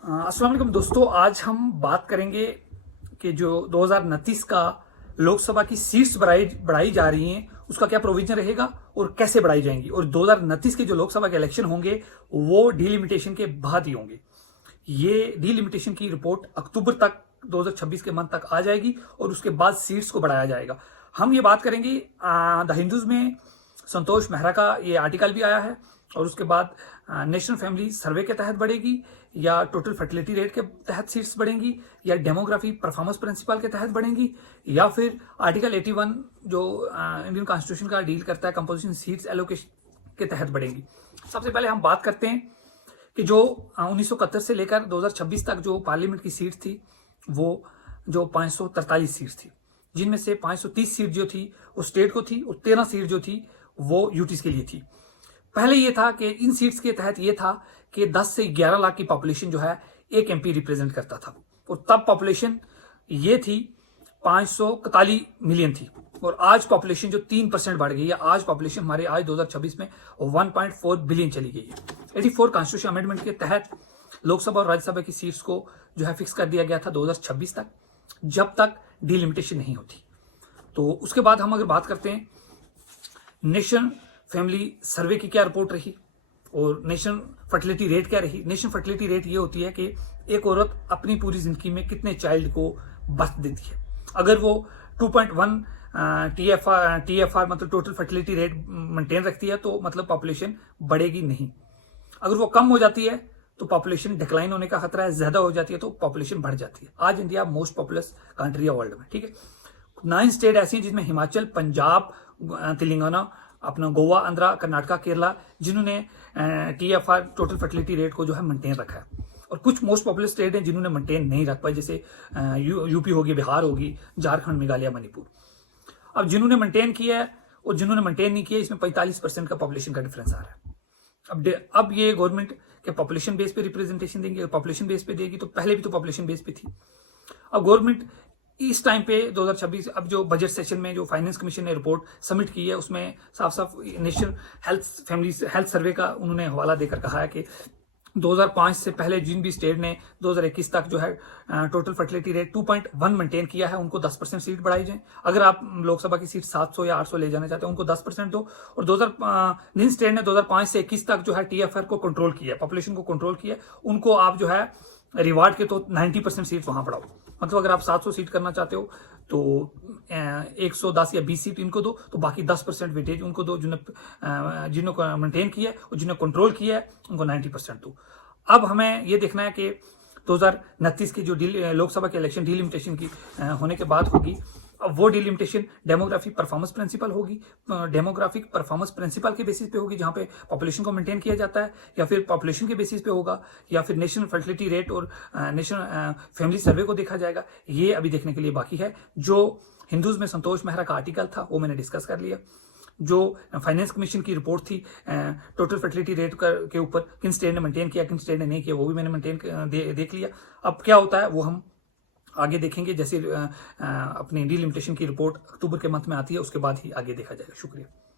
अस्सलाम वालेकुम दोस्तों, आज हम बात करेंगे कि जो 2029 का लोकसभा की सीट्स बढ़ाई जा रही हैं उसका क्या प्रोविजन रहेगा और कैसे बढ़ाई जाएंगी। और 2029 के जो लोकसभा के इलेक्शन होंगे वो डीलिमिटेशन के बाद ही होंगे। ये डीलिमिटेशन की रिपोर्ट अक्टूबर तक 2026 के मंथ तक आ जाएगी और उसके बाद सीट्स को बढ़ाया जाएगा। हम ये बात करेंगे द हिंदूज में संतोष मेहरा का ये आर्टिकल भी आया है और उसके बाद नेशनल फैमिली सर्वे के तहत बढ़ेगी या टोटल फर्टिलिटी रेट के तहत सीट्स बढ़ेंगी या डेमोग्राफी परफॉर्मेंस प्रिंसिपल के तहत बढ़ेंगी या फिर आर्टिकल 81 जो इंडियन कॉन्स्टिट्यूशन का डील करता है कंपोजिशन सीट्स एलोकेशन के तहत बढ़ेंगी। सबसे पहले हम बात करते हैं कि जो 1971 से लेकर 2026 तक जो पार्लियामेंट की सीट थी वो जो 543 सीट थी, जिनमें से 530 सीट जो थी वो स्टेट को थी और 13 सीट जो थी वो यूटीज के लिए थी। पहले ये था कि इन सीट्स के तहत ये था कि 10 से 11 लाख की पॉपुलेशन जो है एक एमपी रिप्रेजेंट करता था और तब पॉपुलेशन ये थी 541 मिलियन थी और आज पॉपुलेशन जो 3% बढ़ गई है। आज पॉपुलेशन हमारे आज 2026 में 1.4 बिलियन चली गई है। 84 कॉन्स्टिट्यूशन अमेंडमेंट के तहत लोकसभा और राज्यसभा की सीट्स को जो है फिक्स कर दिया गया था 2026 तक, जब तक डीलिमिटेशन नहीं होती। तो उसके बाद हम अगर बात करते हैं नेशनल फैमिली सर्वे की क्या रिपोर्ट रही और नेशनल फर्टिलिटी रेट क्या रही। नेशनल फर्टिलिटी रेट ये होती है कि एक औरत अपनी पूरी जिंदगी में कितने चाइल्ड को बर्थ देती है। अगर वो 2.1 TFR मतलब टोटल फर्टिलिटी रेट मेंटेन रखती है तो मतलब पॉपुलेशन बढ़ेगी नहीं। अगर वो कम हो जाती है तो पॉपुलेशन डिक्लाइन होने का खतरा है, ज्यादा हो जाती है तो पॉपुलेशन बढ़ जाती है। आज इंडिया मोस्ट पॉपुलस कंट्री है वर्ल्ड में, ठीक है। 9 स्टेट ऐसी हैं जिसमें हिमाचल, पंजाब, तेलंगाना, अपना गोवा, आंध्रा, कर्नाटका, केरला, जिन्होंने TFR टोटल फर्टिलिटी रेट को जो है मेंटेन रखा है। और कुछ मोस्ट पॉपुलर स्टेट हैं जिन्होंने मेंटेन नहीं रख पाए, जैसे यूपी होगी, बिहार होगी, झारखंड, मेघालय, मणिपुर। अब जिन्होंने मेंटेन किया है और जिन्होंने मेंटेन नहीं किया, इसमें 45% का पॉपुलेशन का डिफरेंस आ रहा है। अब ये गवर्नमेंट के पॉपुलेशन बेस पे रिप्रेजेंटेशन देंगे। पॉपुलेशन बेस पे देगी तो पहले भी तो पॉपुलेशन बेस पे थी। अब गवर्नमेंट इस टाइम पे 2026 अब जो बजट सेशन में जो फाइनेंस कमीशन ने रिपोर्ट सबमिट की है उसमें साफ साफ नेशनल हेल्थ सर्वे का उन्होंने हवाला देकर कहा है कि 2005 से पहले जिन भी स्टेट ने 2021 तक जो है टोटल फर्टिलिटी रेट 2.1 मेंटेन किया है उनको 10% सीट बढ़ाई जाए। अगर आप लोकसभा की सीट 700 या 800 ले जाना चाहते हैं उनको 10% दो। और जिन स्टेट ने 2005 से 21 तक जो है TFR को कंट्रोल किया, पॉपुलेशन को कंट्रोल किया, उनको आप जो है रिवार्ड के तो 90% सीट वहां बढ़ाओ। मतलब अगर आप 700 सीट करना चाहते हो तो 110 या 20 सीट इनको दो, तो बाकी 10% वेटेज उनको दो जिन्होंने मेंटेन किया है और जिन्होंने कंट्रोल किया है उनको 90% दो। अब हमें ये देखना है कि 2029 की जो लोकसभा के इलेक्शन डीलिमिटेशन की होने के बाद होगी, अब वो डीलिमिटेशन डेमोग्राफिक परफॉर्मेंस प्रिंसिपल होगी। डेमोग्राफिक परफॉर्मेंस प्रिंसिपल के बेसिस पे होगी जहां पे पॉपुलेशन को मेंटेन किया जाता है, या फिर पॉपुलेशन के बेसिस पे होगा, या फिर नेशनल फर्टिलिटी रेट और नेशनल फैमिली सर्वे को देखा जाएगा। ये अभी देखने के लिए बाकी है। जो हिंदूज में संतोष मेहरा का आर्टिकल था वो मैंने डिस्कस कर लिया। जो फाइनेंस कमीशन की रिपोर्ट थी टोटल फर्टिलिटी रेट के ऊपर किन स्टेट ने मेंटेन किया किन स्टेट ने नहीं किया वो भी मैंने देख लिया। अब क्या होता है वो हम आगे देखेंगे, जैसे अपनी डीलिमिटेशन की रिपोर्ट अक्टूबर के मंथ में आती है उसके बाद ही आगे देखा जाएगा। शुक्रिया।